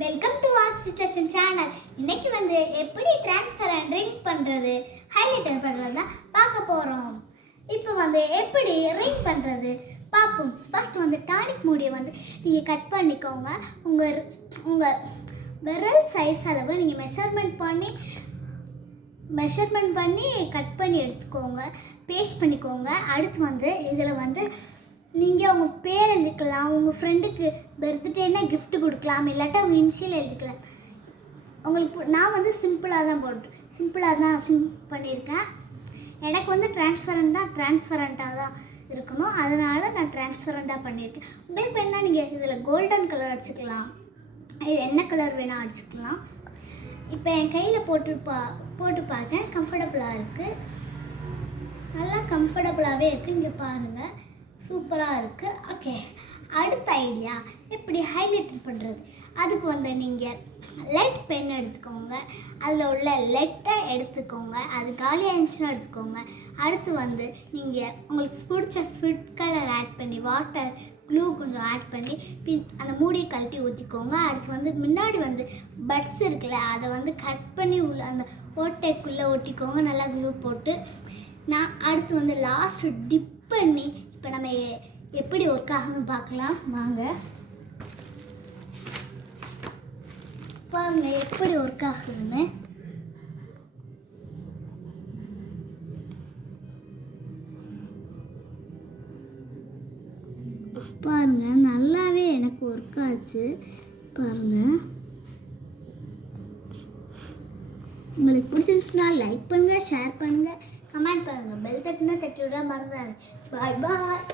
Welcome to art sisters channel. இன்னைக்கு வந்து எப்படி ட்ரான்ஸ்ஃபர் அண்ட் ரிங் பண்ணுறது, ஹைலைட்டர் பண்ணுறது தான் பார்க்க போகிறோம். இப்போ வந்து எப்படி ரிங் பண்ணுறது பார்ப்போம். ஃபர்ஸ்ட் வந்து டானிக் மூடியை வந்து நீங்கள் கட் பண்ணிக்கோங்க. உங்கள் விரல் சைஸ் அளவு நீங்கள் மெஷர்மெண்ட் பண்ணி கட் பண்ணி எடுத்துக்கோங்க, பேஸ்ட் பண்ணிக்கோங்க. அடுத்து வந்து இதில் வந்து நீங்கள் உங்கள் பேர் எழுதிக்கலாம், உங்கள் ஃப்ரெண்டுக்கு பர்த்டேன்னா கிஃப்ட் கொடுக்கலாம், இல்லாட்டா உங்கள் இனிஷியல் எழுதிக்கலாம். உங்களுக்கு நான் வந்து சிம்பிளாக தான் பண்ணியிருக்கேன். எனக்கு வந்து டிரான்ஸ்பரண்ட்டாக தான் இருக்கணும், அதனால் நான் டிரான்ஸ்பரண்ட்டாக பண்ணியிருக்கேன். உங்களுக்கு என்ன, நீங்கள் இதில் கோல்டன் கலர் அடிச்சுக்கலாம், இது என்ன கலர் வேணால் அடிச்சுக்கலாம். இப்போ என் கையில் போட்டு பார்க்கேன், கம்ஃபர்டபுளாக இருக்குது, நல்லா கம்ஃபர்டபுளாகவே இருக்குது. இங்கே பாருங்கள், சூப்பராக இருக்குது. ஓகே, அடுத்த ஐடியா எப்படி ஹைலைட்டிங் பண்ணுறது. அதுக்கு வந்து நீங்கள் லெட் பென் எடுத்துக்கோங்க, அதில் உள்ள லெட்டை எடுத்துக்கோங்க, அது காலியாக இருந்துச்சுன்னா எடுத்துக்கோங்க. அடுத்து வந்து நீங்கள் உங்களுக்கு பிடிச்ச ஃபுட் கலர் ஆட் பண்ணி, வாட்டர் க்ளூ கொஞ்சம் ஆட் பண்ணி அந்த மூடியை கழட்டி ஊற்றிக்கோங்க. அடுத்து வந்து முன்னாடி வந்து பட்ஸ் இருக்குல்ல, அதை வந்து கட் பண்ணி உள்ள அந்த ஓட்டைக்குள்ளே ஒட்டிக்கோங்க, நல்லா க்ளூ போட்டு. அடுத்து வந்து லாஸ்ட் டிப் பண்ணி இப்போ நம்ம எப்படி ஒர்க் ஆகுதுன்னு பார்க்கலாம் வாங்க. பாருங்க எப்படி ஒர்க் ஆகுதுன்னு. பாருங்க, நல்லாவே எனக்கு ஒர்க் ஆச்சு. பாருங்க, உங்களுக்கு பிடிச்சிருந்துச்சுன்னா லைக் பண்ணுங்க, ஷேர் பண்ணுங்க, கமெண்ட் பண்ணுங்க, பெல் தட்டுனா தட்டி விட மறந்துடாது. பாய் பாய்.